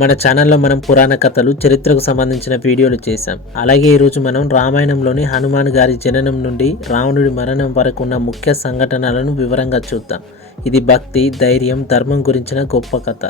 మన ఛానల్లో మనం పురాణ కథలు చరిత్రకు సంబంధించిన వీడియోలు చేశాం. అలాగే ఈరోజు మనం రామాయణంలోని హనుమాన్ గారి జననం నుండి రావణుడి మరణం వరకు ఉన్న ముఖ్య సంఘటనలను వివరంగా చూద్దాం. ఇది భక్తి ధైర్యం ధర్మం గురించిన గొప్ప కథ.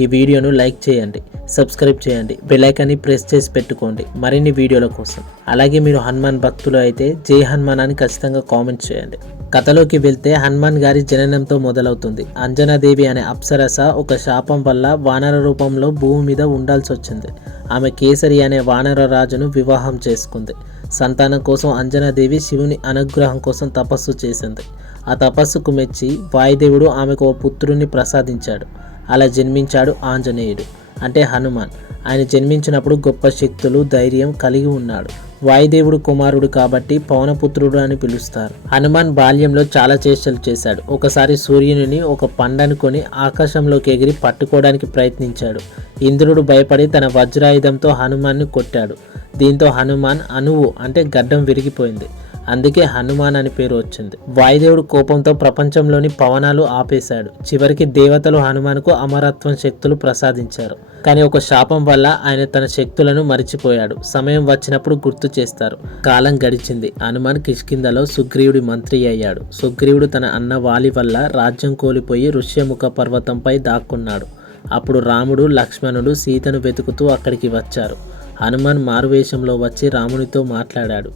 ఈ వీడియోను లైక్ చేయండి సబ్స్క్రైబ్ చేయండి బెలైకాన్ని ప్రెస్ చేసి పెట్టుకోండి. మరిన్ని వీడియోల కోసం. అలాగే మీరు హనుమాన్ భక్తులు అయితే జై హనుమాన్ అని ఖచ్చితంగా కామెంట్ చేయండి. కథలోకి వెళ్తే హనుమాన్ గారి జననంతో మొదలవుతుంది. అంజనాదేవి అనే అప్సరస ఒక శాపం వల్ల వానర రూపంలో భూమి మీద ఉండాల్సి వచ్చింది. ఆమె కేసరి అనే వానర రాజును వివాహం చేసుకుంది. సంతానం కోసం అంజనాదేవి శివుని అనుగ్రహం కోసం తపస్సు చేసింది. ఆ తపస్సుకు మెచ్చి వాయుదేవుడు ఆమెకు ఓ పుత్రుని ప్రసాదించాడు. అలా జన్మించాడు ఆంజనేయుడు. అంటే హనుమాన్. ఆయన జన్మించినప్పుడు గొప్ప శక్తులు ధైర్యం కలిగి ఉన్నాడు. వాయుదేవుడు కుమారుడు కాబట్టి పవనపుత్రుడు అని పిలుస్తారు. హనుమాన్ బాల్యంలో చాలా చేష్టలు చేశాడు. ఒకసారి సూర్యుని ఒక పండనుకొని ఆకాశంలోకి ఎగిరి పట్టుకోవడానికి ప్రయత్నించాడు. ఇంద్రుడు భయపడి తన వజ్రాయుధంతో హనుమాన్ని కొట్టాడు. దీంతో హనుమాన్ అణువు అంటే గడ్డం విరిగిపోయింది. అందుకే హనుమాన్ అని పేరు వచ్చింది. వాయుదేవుడు కోపంతో ప్రపంచంలోని పవనాలు ఆపేశాడు. చివరికి దేవతలు హనుమాన్కు అమరత్వం శక్తులు ప్రసాదించారు. కానీ ఒక శాపం వల్ల ఆయన తన శక్తులను మరిచిపోయాడు. సమయం వచ్చినప్పుడు గుర్తు చేస్తారు. కాలం గడిచింది. హనుమాన్ కిష్కిందలో సుగ్రీవుడి మంత్రి అయ్యాడు. సుగ్రీవుడు తన అన్న వాలి వల్ల రాజ్యం కోల్పోయి ఋష్యముఖ పర్వతంపై దాక్కున్నాడు. అప్పుడు రాముడు లక్ష్మణుడు సీతను వెతుకుతూ అక్కడికి వచ్చారు. హనుమాన్ మారువేషంలో వచ్చి రామునితో మాట్లాడాడు.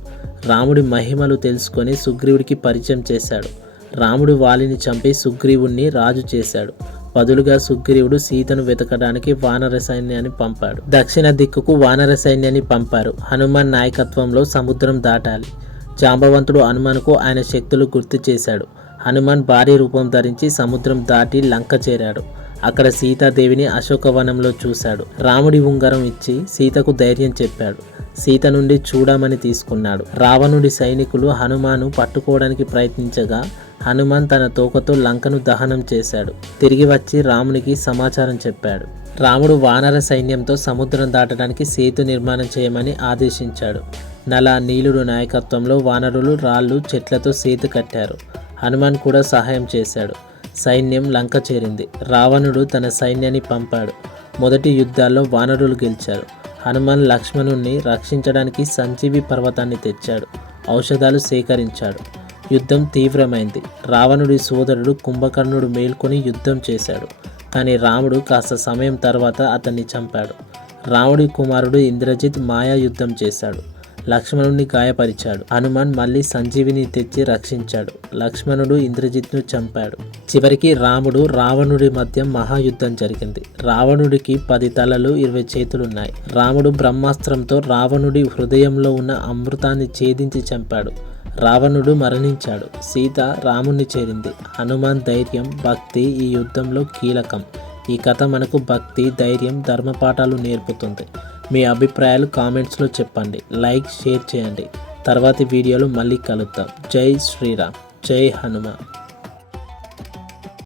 రాముడి మహిమలు తెలుసుకొని సుగ్రీవుడికి పరిచయం చేశాడు. రాముడు వాలిని చంపి సుగ్రీవుణ్ణి రాజు చేశాడు. బదులుగా సుగ్రీవుడు సీతను వెతకడానికి వానర సైన్యాన్ని పంపాడు. దక్షిణ దిక్కుకు వానర సైన్యాన్ని పంపారు. హనుమాన్ నాయకత్వంలో సముద్రం దాటాలి. జాంబవంతుడు హనుమాన్కు ఆయన శక్తులు గుర్తు చేశాడు. హనుమాన్ భారీ రూపం ధరించి సముద్రం దాటి లంక చేరాడు. అక్కడ సీతాదేవిని అశోకవనంలో చూశాడు. రాముడి ఉంగరం ఇచ్చి సీతకు ధైర్యం చెప్పాడు. సీత నుండి చూడమని తీసుకున్నాడు. రావణుడి సైనికులు హనుమాను పట్టుకోవడానికి ప్రయత్నించగా హనుమాన్ తన తోకతో లంకను దహనం చేశాడు. తిరిగి వచ్చి రామునికి సమాచారం చెప్పాడు. రాముడు వానర సైన్యంతో సముద్రం దాటడానికి సేతు నిర్మాణం చేయమని ఆదేశించాడు. నల నీలుడు నాయకత్వంలో వానరులు రాళ్ళు చెట్లతో సేతు కట్టారు. హనుమాన్ కూడా సహాయం చేశాడు. సైన్యం లంక చేరింది. రావణుడు తన సైన్యాన్ని పంపాడు. మొదటి యుద్ధాల్లో వానరులు గెలిచారు. హనుమాన్ లక్ష్మణుణ్ణి రక్షించడానికి సంజీవి పర్వతాన్ని తెచ్చాడు. ఔషధాలు సేకరించాడు. యుద్ధం తీవ్రమైంది. రావణుడి సోదరుడు కుంభకర్ణుడు మేల్కొని యుద్ధం చేశాడు. కానీ రాముడు కాస్త సమయం తర్వాత అతన్ని చంపాడు. రాముడి కుమారుడు ఇంద్రజిత్ మాయా యుద్ధం చేశాడు. లక్ష్మణుడిని గాయపరిచాడు. హనుమాన్ మళ్ళీ సంజీవిని తెచ్చి రక్షించాడు. లక్ష్మణుడు ఇంద్రజిత్ను చంపాడు. చివరికి రాముడు రావణుడి మధ్య మహాయుద్ధం జరిగింది. రావణుడికి పది తలలు ఇరవై చేతులున్నాయి. రాముడు బ్రహ్మాస్త్రంతో రావణుడి హృదయంలో ఉన్న అమృతాన్ని ఛేదించి చంపాడు. రావణుడు మరణించాడు. సీత రాముణ్ణి చేరింది. హనుమాన్ ధైర్యం భక్తి ఈ యుద్ధంలో కీలకం. ఈ కథ మనకు భక్తి ధైర్యం ధర్మపాఠాలు నేర్పుతుంది. మీ అభిప్రాయాలు కామెంట్స్లో చెప్పండి. లైక్ షేర్ చేయండి. తర్వాతి వీడియోలో మళ్ళీ కలుద్దాం. జై శ్రీరామ్. జై హనుమాన్.